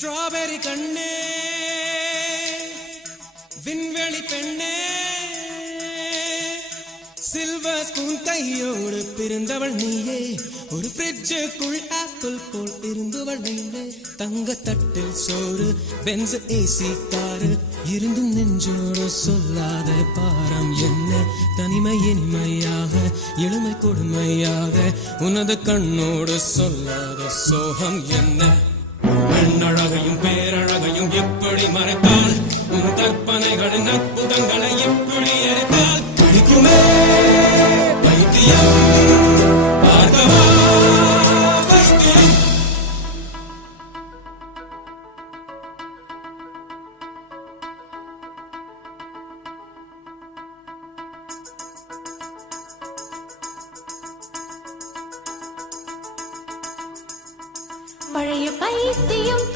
strawberry கண்ணே விண்வெளி பெண்ணே சில்வர் ஸ்பூன் கையோடு பிறந்தவள் நீயே ஒரு ஃப்ரிட்ஜுக்குள் ஆப்பிள் போல் இருந்தவள் நீயே தங்க தட்டில் சோறு பென்ஸ் ஏசி காரு இருந்தும் நெஞ்சோடு சொல்லாத பாரம் என்ன தனிமை இனிமையாக இளமை கொடுமையாக உனது கண்ணோடு சொல்லாத சோகம் என்ன பெண்ணழகையும் பேரழகையும் எப்படி மறைத்தால் உன் கற்பனைகளின் அற்புதங்களை எப்படி எரித்தால் பிடிக்குமே பைத்தியம் பார்க்கவா பைத்தியம் பழைய பைத்தியம்